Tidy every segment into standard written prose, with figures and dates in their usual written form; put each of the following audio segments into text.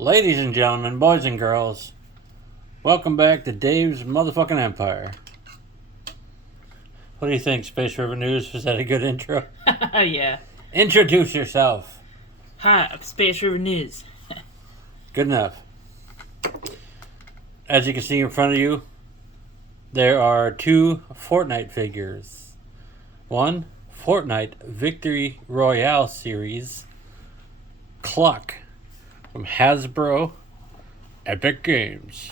Ladies and gentlemen, boys and girls, welcome back to Dave's motherfucking Empire. What do you think, Spaceriver News? Was that a good intro? Yeah. Introduce yourself. Hi, I'm Spaceriver News. Good enough. As you can see in front of you, there are two Fortnite figures. One, Fortnite Victory Royale series, Cluck, from Hasbro Epic Games.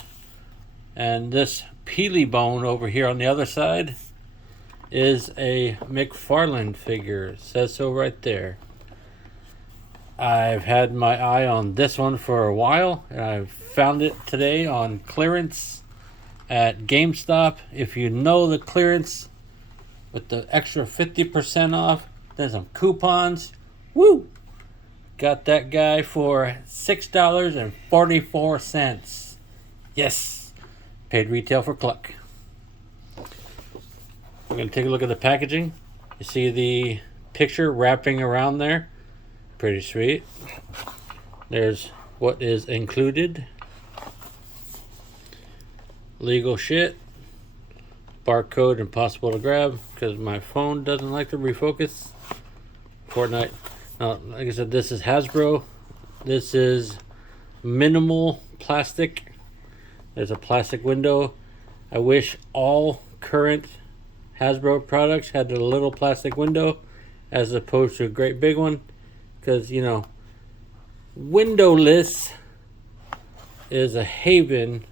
And this peely bone over here on the other side is a McFarlane figure. It says so right there. I've had my eye on this one for a while, and I found it today on clearance at GameStop. If you know the clearance with the extra 50% off, then some coupons. Woo! Got that guy for $6.44. Yes! Paid retail for Cluck. We're going to take a look at the packaging. You see the picture wrapping around there. Pretty sweet. There's what is included. Legal shit. Barcode impossible to grab because my phone doesn't like to refocus. Fortnite. Now, like I said, this is Hasbro. This is minimal plastic. There's a plastic window. I wish all current Hasbro products had a little plastic window as opposed to a great big one. Because, you know, windowless is a haven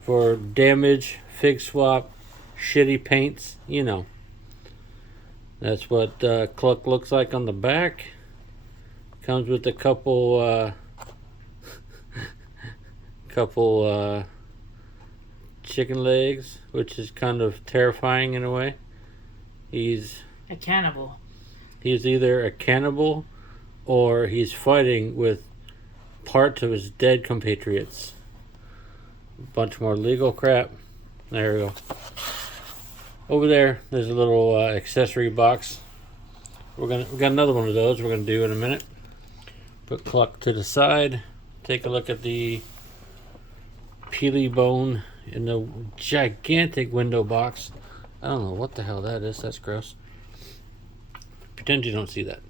for damage, fig swap, shitty paints, you know. That's what Cluck looks like on the back. Comes with a couple chicken legs, which is kind of terrifying in a way. He's A cannibal. He's either a cannibal or he's fighting with parts of his dead compatriots. A bunch more legal crap. There we go. Over there's a little accessory box. We got another one of those we're gonna do in a minute. Put Cluck to the side. Take a look at the peely bone in the gigantic window box. I don't know what the hell that is. That's gross. Pretend you don't see that.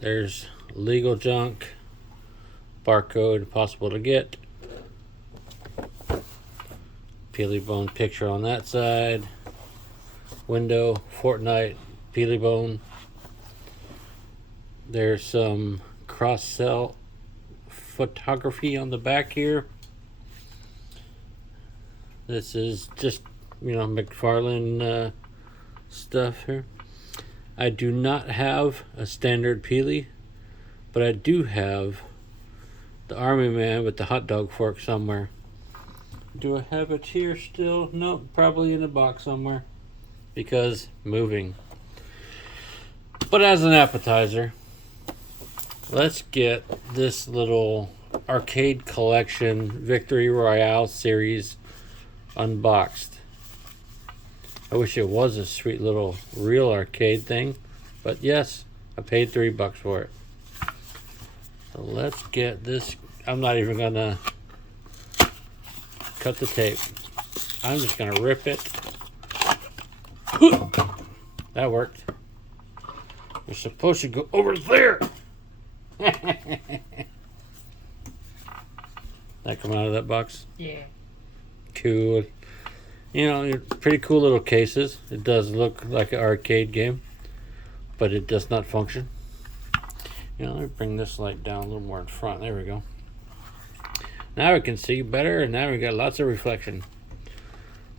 There's legal junk. Barcode possible to get. Peely bone picture on that side. Window, Fortnite, peely bone. There's some cross-sell photography on the back here. This is just, McFarlane stuff here. I do not have a standard peely, but I do have the Army Man with the hot dog fork somewhere. Do I have it here still? Nope, probably in a box somewhere. Because moving. But as an appetizer, let's get this little arcade collection Victory Royale series unboxed. I wish it was a sweet little real arcade thing. But yes, I paid $3 for it. So let's get this. I'm not even gonna cut the tape. I'm just gonna rip it. That worked. We're supposed to go over there. That coming out of that box? Yeah. Cool. Pretty cool little cases. It does look like an arcade game, but it does not function. Let me bring this light down a little more in front. There we go. Now we can see better, and now we got lots of reflection.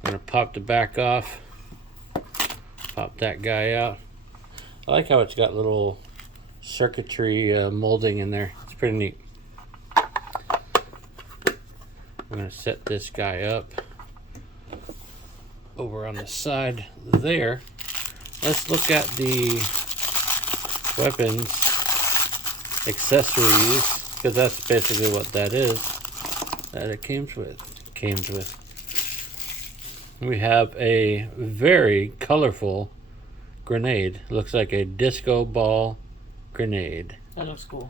I'm gonna pop the back off. Pop that guy out. I like how it's got little circuitry molding in there. It's pretty neat. I'm gonna set this guy up over on the side there. Let's look at the weapons accessories, because that's basically what that is that it comes with. We have a very colorful grenade. Looks like a disco ball grenade. That looks cool.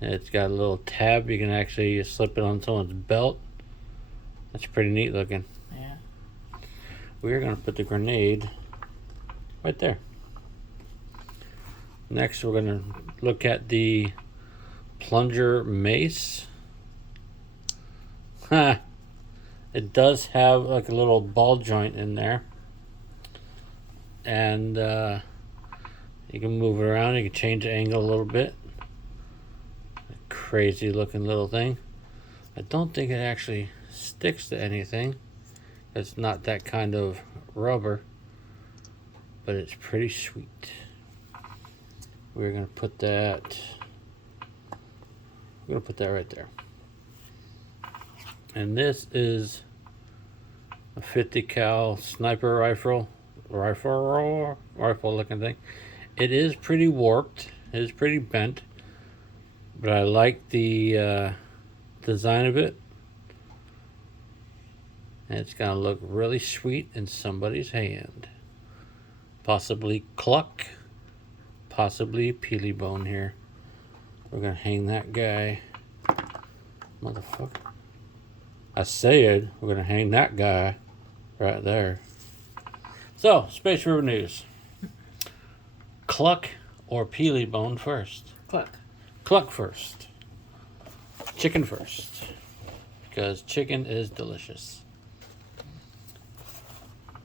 It's got a little tab. You can actually slip it on someone's belt. That's pretty neat looking. Yeah. We're going to put the grenade right there. Next, we're going to look at the plunger mace. Huh. It does have like a little ball joint in there. And you can move it around. You can change the angle a little bit. Crazy looking little thing. I don't think it actually sticks to anything. It's not that kind of rubber. But it's pretty sweet. We're going to put that... We're going to put that right there. And this is a 50 cal sniper rifle looking thing. It is pretty warped. It is pretty bent. But I like the design of it. And it's going to look really sweet in somebody's hand. Possibly Cluck. Possibly Peely Bone here. We're going to hang that guy. Motherfucker. I said we're going to hang that guy right there. So, Spaceriver news. Cluck or Peely Bone first? Cluck. Cluck first. Chicken first. Because chicken is delicious.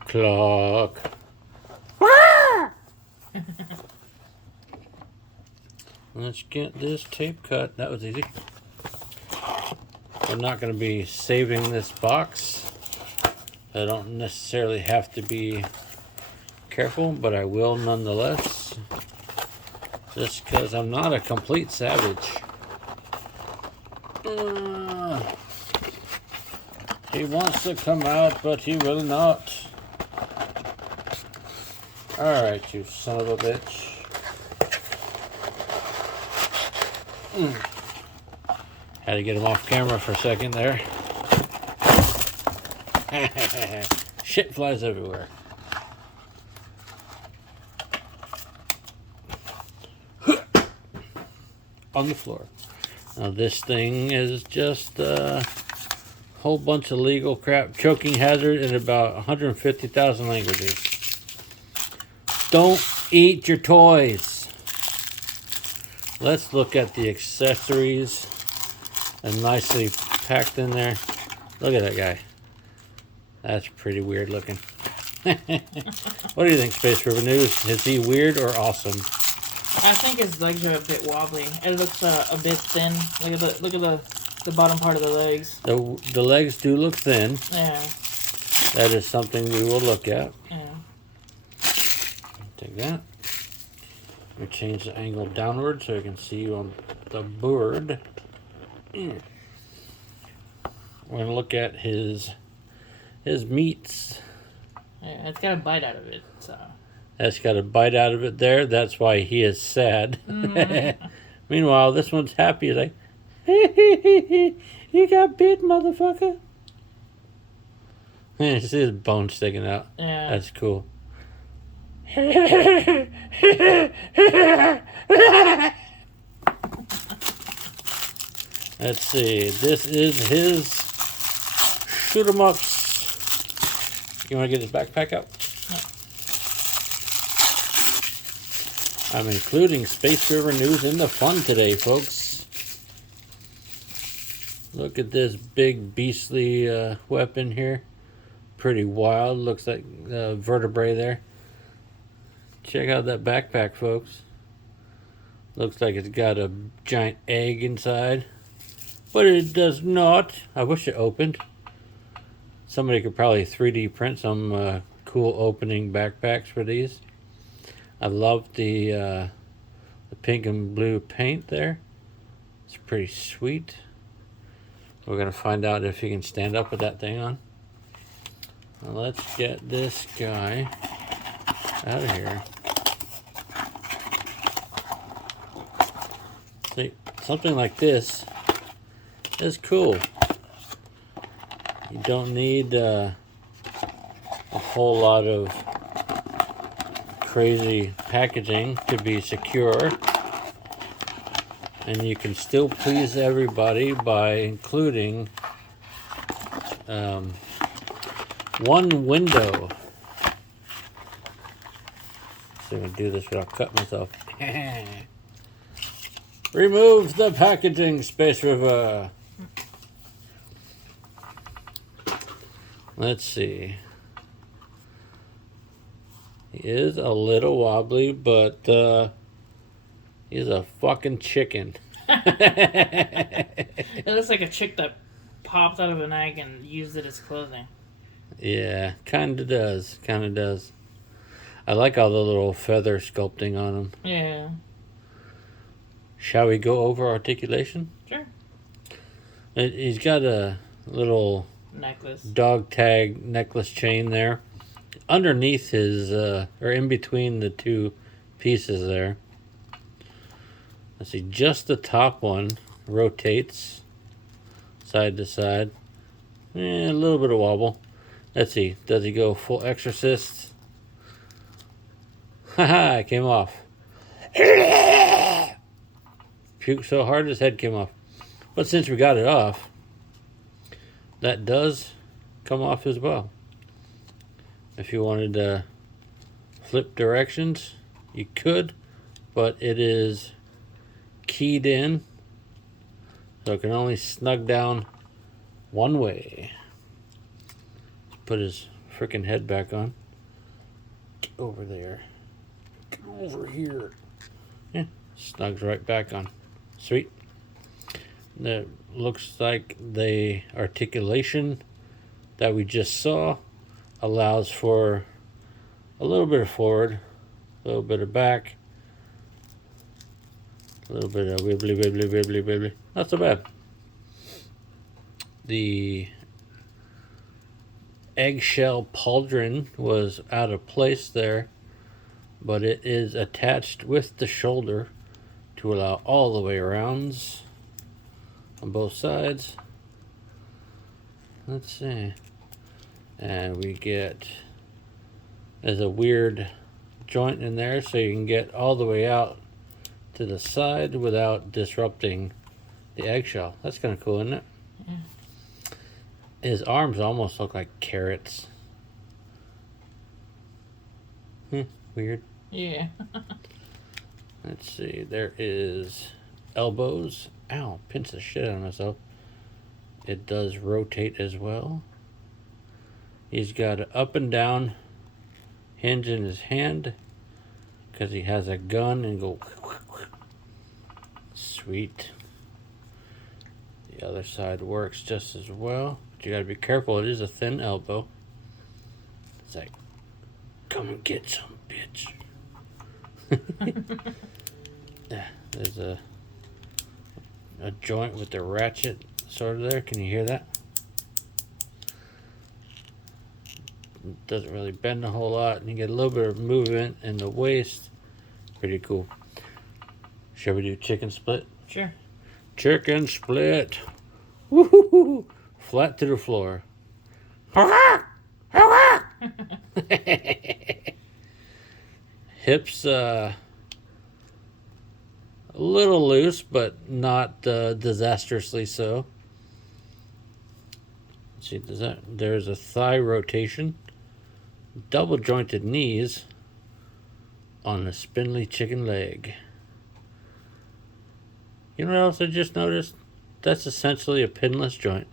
Cluck. Let's get this tape cut. That was easy. I'm not going to be saving this box. I don't necessarily have to be careful, but I will nonetheless. Just because I'm not a complete savage. He wants to come out, but he will not. Alright, you son of a bitch. Had to get him off camera for a second there. Shit flies everywhere. On the floor. Now this thing is just a whole bunch of legal crap. Choking hazard in about 150,000 languages. Don't eat your toys. Let's look at the accessories. And nicely packed in there. Look at that guy. That's pretty weird looking. What do you think, Spaceriver News? Is he weird or awesome? I think his legs are a bit wobbly. It looks a bit thin. Look at the bottom part of the legs. The legs do look thin. Yeah. That is something we will look at. Yeah. Take that. We change the angle downward so you can see you on the board. We're gonna look at his meats. Yeah, it's got a bite out of it, so. That's got a bite out of it there. That's why he is sad. Mm-hmm. Meanwhile, this one's happy. He's like, you got bit, motherfucker. You see his bone sticking out. Yeah. That's cool. Let's see. This is his shoot 'em ups. You want to get his backpack out? Yeah. I'm including Spaceriver News in the fun today, folks. Look at this big beastly weapon here. Pretty wild. Looks like vertebrae there. Check out that backpack, folks. Looks like it's got a giant egg inside. But it does not. I wish it opened. Somebody could probably 3D print some cool opening backpacks for these. I love the pink and blue paint there. It's pretty sweet. We're going to find out if he can stand up with that thing on. Now let's get this guy out of here. See, something like this is cool. You don't need a whole lot of crazy packaging to be secure. And you can still please everybody by including one window. So I'm going to do this without cutting myself. Remove the packaging, Spaceriver. Let's see. He is a little wobbly, but he's a fucking chicken. It looks like a chick that popped out of an egg and used it as clothing. Yeah, kinda does. Kinda does. I like all the little feather sculpting on him. Yeah. Shall we go over articulation? Sure. He's got a little Necklace. dog tag necklace chain there. Underneath his, or in between the two pieces there. Let's see, just the top one rotates side to side. A little bit of wobble. Let's see, does he go full exorcist? Haha, it came off. Puked so hard his head came off. But since we got it off, that does come off as well. If you wanted to flip directions, you could, but it is keyed in, so it can only snug down one way. Let's put his freaking head back on. Get over there. Get over here. Yeah, snugs right back on. Sweet. That looks like the articulation that we just saw allows for a little bit of forward, a little bit of back, a little bit of wibbly, wibbly, wibbly, wibbly. Not so bad. The eggshell pauldron was out of place there, but it is attached with the shoulder to allow all the way arounds on both sides. Let's see. And we get, there's a weird joint in there so you can get all the way out to the side without disrupting the eggshell. That's kind of cool, isn't it? Yeah. His arms almost look like carrots. Weird. Yeah. Let's see, there is elbows. Ow, pinched the shit out of myself. It does rotate as well. He's got an up and down hinge in his hand because he has a gun and go. Sweet. The other side works just as well. But you gotta be careful, it is a thin elbow. It's like, come and get some, bitch. Yeah, there's a joint with the ratchet sort of there. Can you hear that? It doesn't really bend a whole lot, and you get a little bit of movement in the waist. Pretty cool. Shall we do chicken split? Sure. Chicken split. Woohoo! Flat to the floor. Hips a little loose, but not disastrously so. Let's see, there's a thigh rotation. Double jointed knees on a spindly chicken leg. You know what else I just noticed? That's essentially a pinless joint.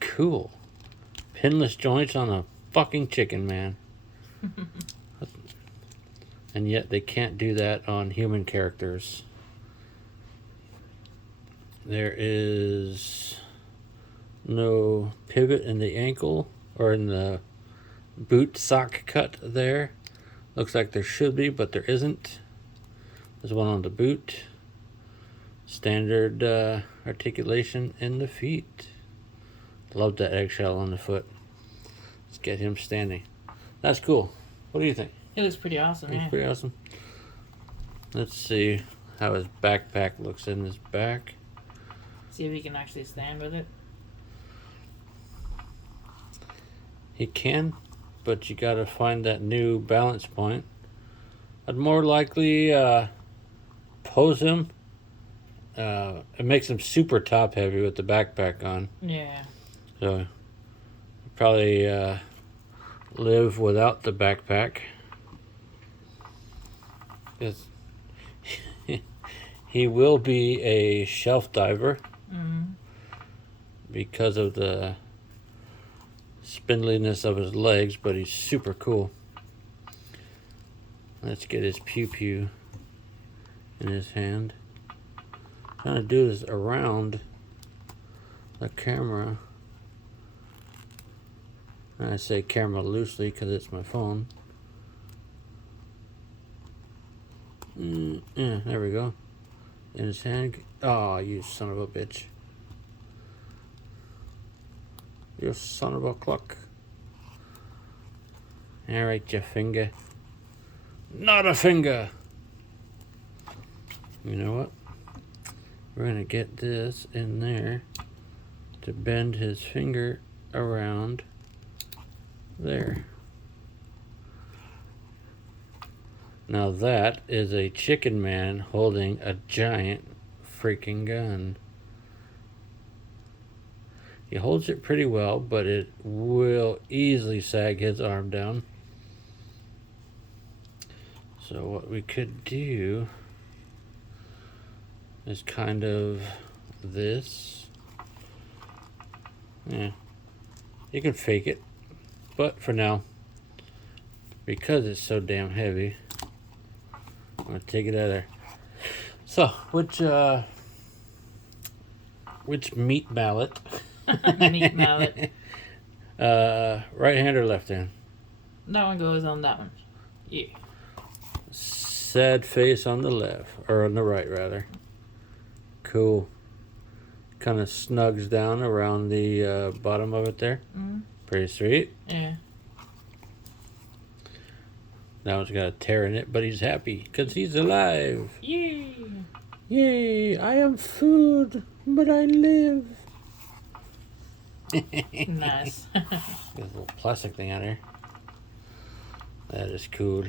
Cool. Pinless joints on a fucking chicken, man. And yet they can't do that on human characters. There is no pivot in the ankle or in the boot sock cut there. Looks like there should be, but there isn't. There's one on the boot. Standard articulation in the feet. Love that eggshell on the foot. Let's get him standing. That's cool. What do you think? It looks pretty awesome, It's yeah. pretty awesome. Let's see how his backpack looks in his back. See if he can actually stand with it. He can, but you gotta find that new balance point. I'd more likely pose him it makes him super top heavy with the backpack on. Yeah. So probably live without the backpack. He will be a shelf diver because of the spindliness of his legs, but he's super cool. Let's get his pew pew in his hand. Trying to do this around the camera. And I say camera loosely because it's my phone. Yeah, there we go. In his hand. Oh, you son of a bitch. You son of a cluck. Alright, your finger. Not a finger! You know what? We're gonna get this in there to bend his finger around there. Now that is a chicken man holding a giant freaking gun. He holds it pretty well, but it will easily sag his arm down. So what we could do is kind of this. Yeah, you can fake it, but for now, because it's so damn heavy, I'm gonna take it out of there. So, which meat mallet? Meat mallet. Right hand or left hand? That one goes on that one. Yeah. Sad face on the left, or on the right rather. Cool. Kind of snugs down around the bottom of it there. Pretty sweet. Yeah. Now it's got a tear in it, but he's happy because he's alive. Yay! Yay! I am food, but I live. Nice. There's a little plastic thing on here. That is cool.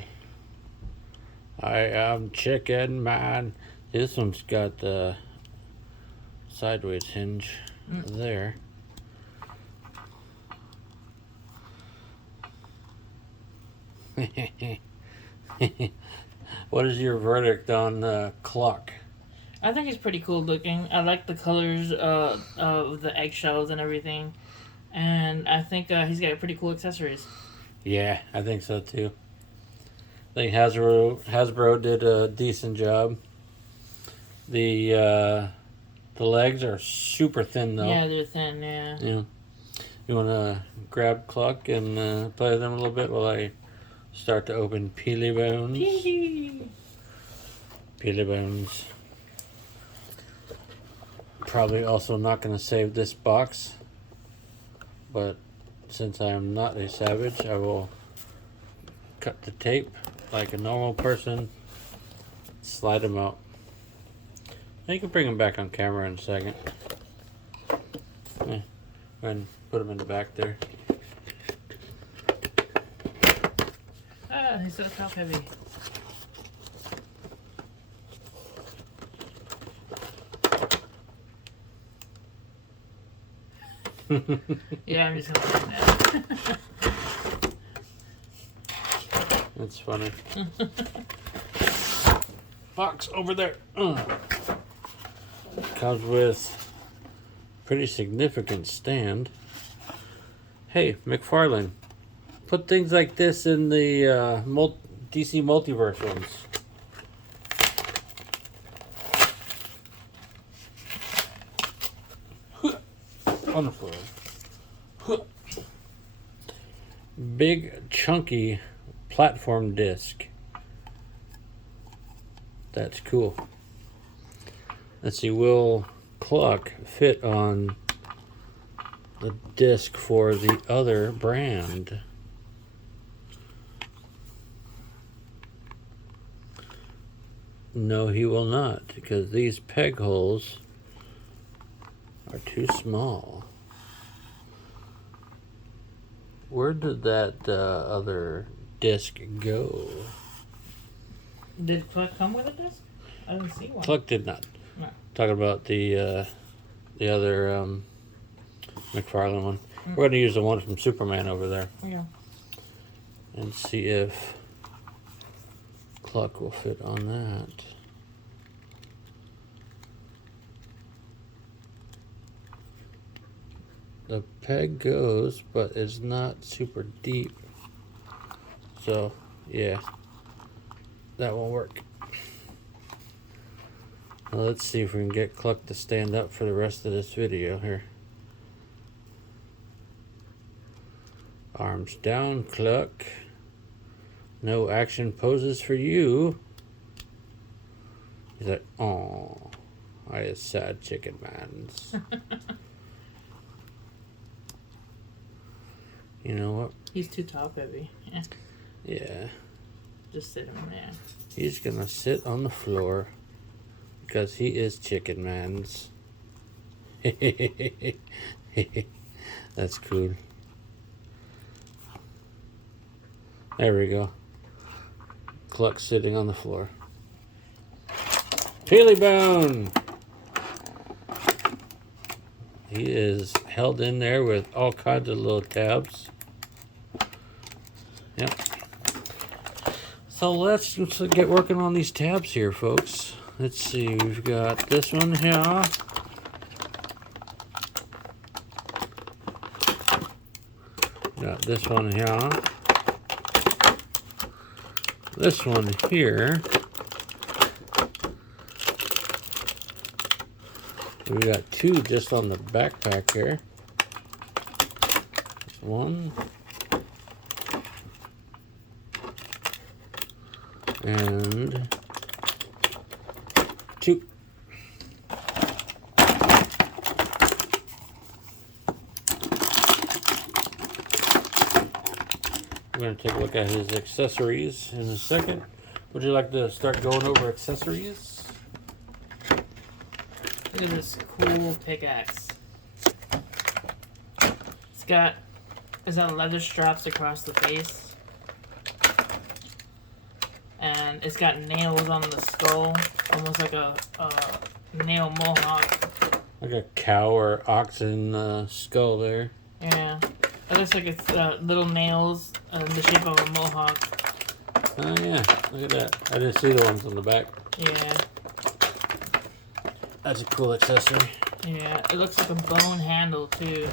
I am chicken man. This one's got the sideways hinge there. What is your verdict on Cluck? I think he's pretty cool looking. I like the colors of the eggshells and everything. And I think he's got pretty cool accessories. Yeah, I think so too. I think Hasbro did a decent job. The legs are super thin though. Yeah, they're thin, yeah. Yeah. You want to grab Cluck and play with them a little bit while I start to open Peely Bones? Peely Bones. Probably also not going to save this box, but since I am not a savage, I will cut the tape like a normal person, slide them out. Now you can bring them back on camera in a second. Yeah, and put them in the back there. Ah, he's so top heavy. Yeah, I'm just gonna do that. That's funny. Box over there. Comes with pretty significant stand. Hey, McFarlane, put things like this in the DC Multiverse ones. On the floor. Big chunky platform disc. That's cool. Let's see, will Cluck fit on the disc for the other brand? No, he will not, because these peg holes are too small. Where did that other disc go? Did Cluck come with a disc? I didn't see one. Cluck did not. No. Talking about the other McFarlane one. We're going to use the one from Superman over there. Yeah. And see if Cluck will fit on that. The peg goes, but it's not super deep. So, yeah. That won't work. Well, let's see if we can get Cluck to stand up for the rest of this video here. Arms down, Cluck. No action poses for you. He's like, oh, I a sad chicken man's. You know what? He's too top heavy. Yeah. Yeah. Just sit him there. He's gonna sit on the floor because he is chicken man's. That's cool. There we go. Cluck sitting on the floor. Peely Bone! He is held in there with all kinds of little tabs. Yep. So let's get working on these tabs here, folks. Let's see, we've got this one here. Got this one here. This one here. We got two just on the backpack here. One. And two. We're going to take a look at his accessories in a second. Would you like to start going over accessories? Look at this cool pickaxe. It's got leather straps across the face. And it's got nails on the skull. Almost like a nail mohawk. Like a cow or oxen skull there. Yeah. It looks like it's little nails in the shape of a mohawk. Oh yeah, look at that. I didn't see the ones on the back. Yeah. That's a cool accessory. Yeah, it looks like a bone handle too.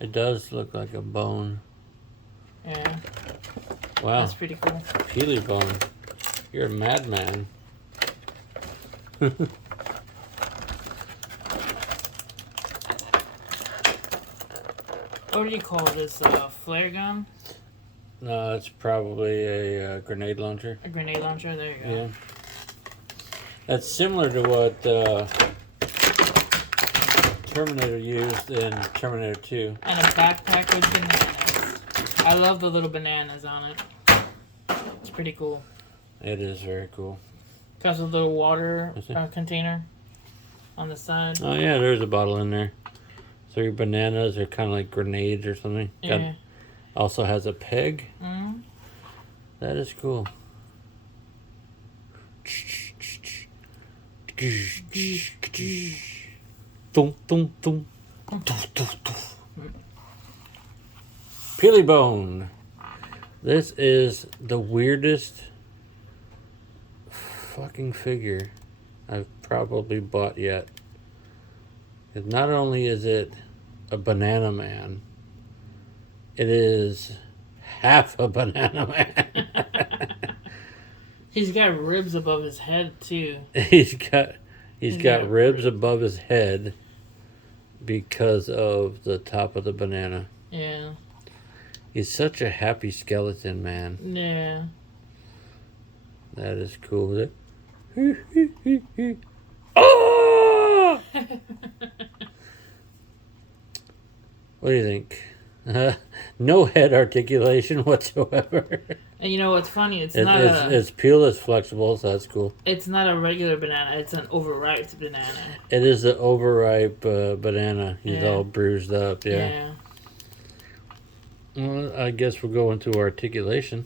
It does look like a bone. Yeah. Wow. That's pretty cool. Peely Bone. You're a madman. What do you call this? Flare gun? No, it's probably a grenade launcher. A grenade launcher? There you go. Yeah. That's similar to what Terminator used in Terminator 2. And a backpack with bananas. I love the little bananas on it. It's pretty cool. It is very cool. Got a little water Is it? container on the side. Oh yeah, there's a bottle in there. So your bananas are kind of like grenades or something. Yeah. Also has a peg. Mm-hmm. That is cool. Thump, thump, thump. Peely Bone. This is the weirdest fucking figure I've probably bought yet. 'Cause not only is it a banana man, it is half a banana man. He's got ribs above his head too. He's got ribs above his head because of the top of the banana. Yeah. He's such a happy skeleton, man. Yeah. That is cool. Oh! What do you think? No head articulation whatsoever. And you know what's funny? It's peel is flexible, so that's cool. It's not a regular banana. It's an overripe banana. It is the overripe banana. He's all bruised up. Yeah. Well, I guess we'll go into articulation.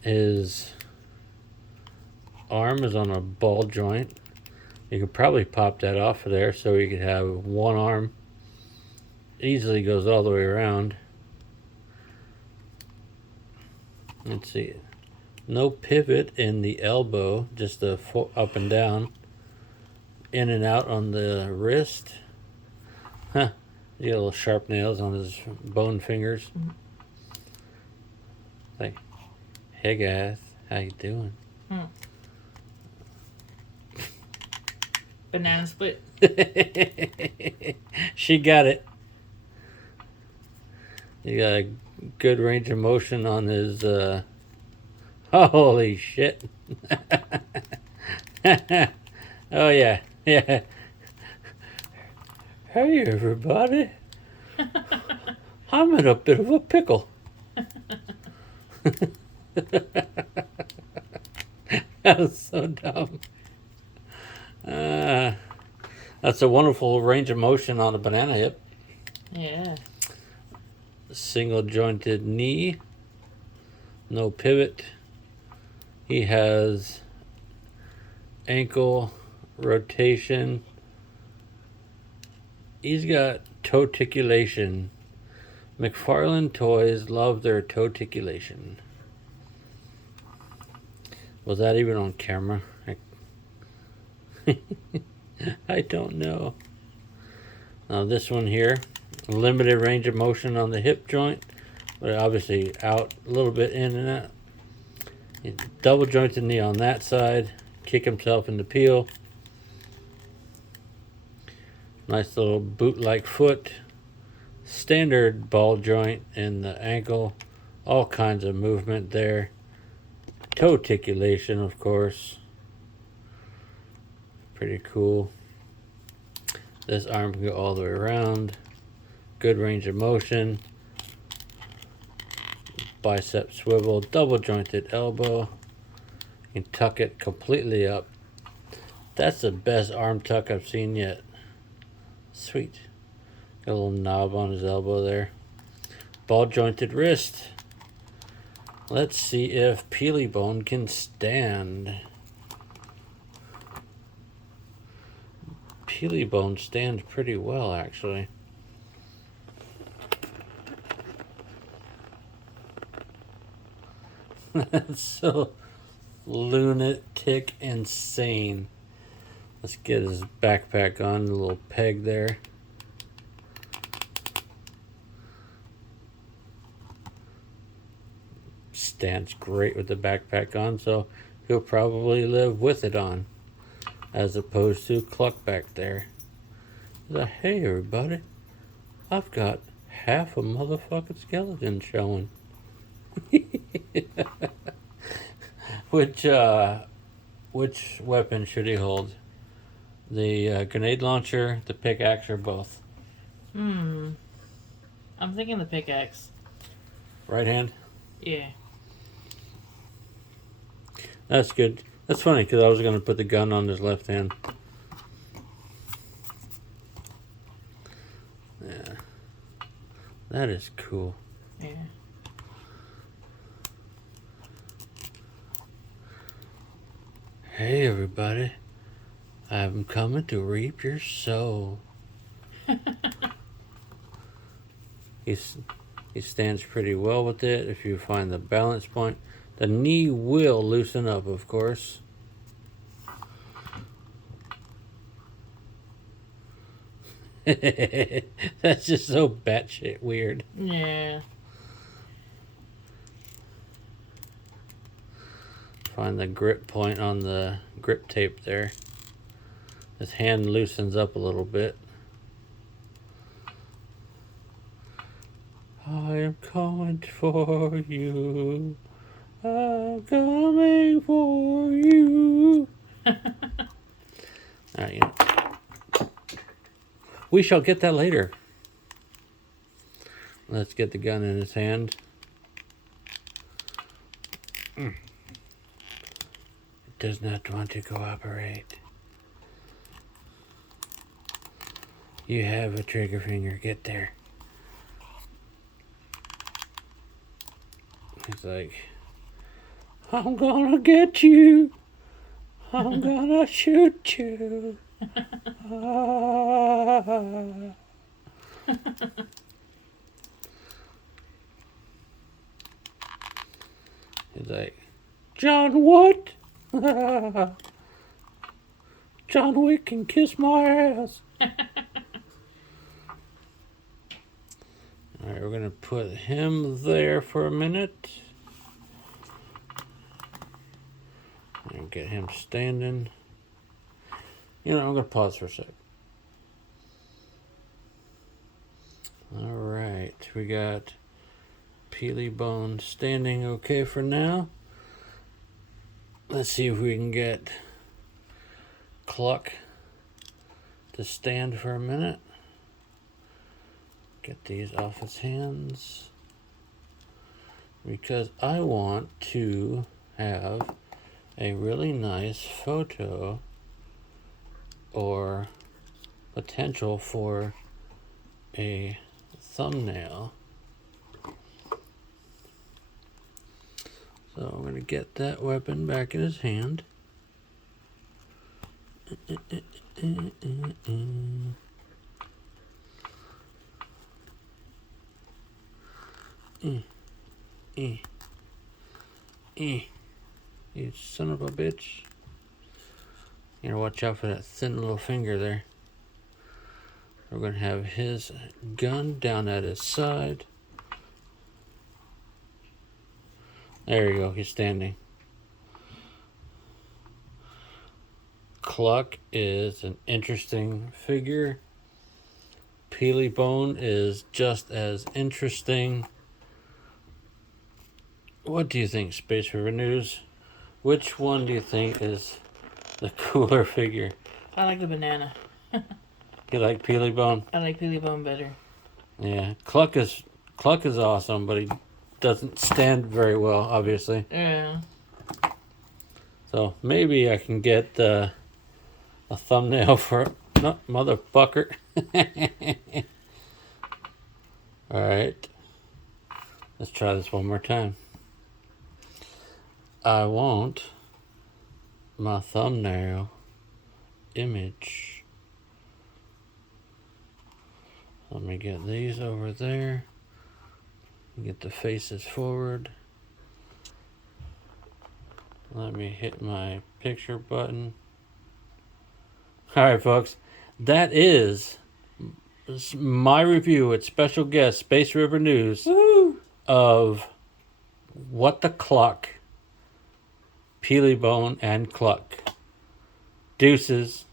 His arm is on a ball joint. You could probably pop that off of there so you could have one arm. Easily goes all the way around. Let's see. No pivot in the elbow, just the up and down. In and out on the wrist. Huh. You got little sharp nails on his bone fingers. Like, hey guys, how you doing? Banana split. She got it. You got a good range of motion on his, holy shit. Oh yeah, yeah. Hey everybody. I'm in a bit of a pickle. That was so dumb. That's a wonderful range of motion on a banana hip. Yeah. Single jointed knee. No pivot. He has ankle rotation. He's got toticulation. McFarlane Toys love their toticulation. Was that even on camera? I don't know. Now this one here, limited range of motion on the hip joint, but obviously out a little bit in and out. Double jointed knee on that side, kick himself in the peel. Nice little boot-like foot. Standard ball joint in the ankle. All kinds of movement there. Toticulation, of course. Pretty cool. This arm can go all the way around. Good range of motion. Bicep swivel. Double jointed elbow. You can tuck it completely up. That's the best arm tuck I've seen yet. Sweet. Got a little knob on his elbow there. Ball jointed wrist. Let's see if Peely Bone can stand. Peely Bone stands pretty well, actually. That's so lunatic insane. Let's get his backpack on, the little peg there. Stands great with the backpack on, so he'll probably live with it on, as opposed to Cluck back there. He's like, hey everybody, I've got half a motherfucking skeleton showing. Which weapon should he hold? The grenade launcher, the pickaxe, or both? I'm thinking the pickaxe. Right hand? Yeah. That's good. That's funny, because I was going to put the gun on his left hand. Yeah. That is cool. Yeah. Hey everybody, I'm coming to reap your soul. He stands pretty well with it if you find the balance point. The knee will loosen up, of course. That's just so batshit weird. Yeah. Find the grip point on the grip tape there. His hand loosens up a little bit. I am coming for you. I'm coming for you. Alright, you know. We shall get that later. Let's get the gun in his hand. It does not want to cooperate. You have a trigger finger. Get there. He's like, I'm gonna get you. I'm gonna shoot you. He's like, John, what? John Wick can kiss my ass. Alright, we're gonna put him there for a minute. And get him standing. You know, I'm gonna pause for a sec. Alright, we got Peely Bone standing okay for now. Let's see if we can get Cluck to stand for a minute. Get these off his hands. Because I want to have a really nice photo or potential for a thumbnail. So I'm going to get that weapon back in his hand. You son of a bitch. You gotta watch out for that thin little finger there. We're going to have his gun down at his side. There you go, he's standing. Cluck is an interesting figure. Peely Bone is just as interesting. What do you think, Spaceriver News? Which one do you think is the cooler figure? I like the banana. You like Peely Bone? I like Peely Bone better. Yeah, Cluck is awesome, but he doesn't stand very well, obviously. Yeah. So maybe I can get a thumbnail for no motherfucker. All right, let's try this one more time. I want my thumbnail image. Let me get these over there. Get the faces forward. Let me hit my picture button. Alright, folks. That is my review with special guest Spaceriver News. Woo! Of What the Cluck, Peely Bone, and Cluck. Deuces.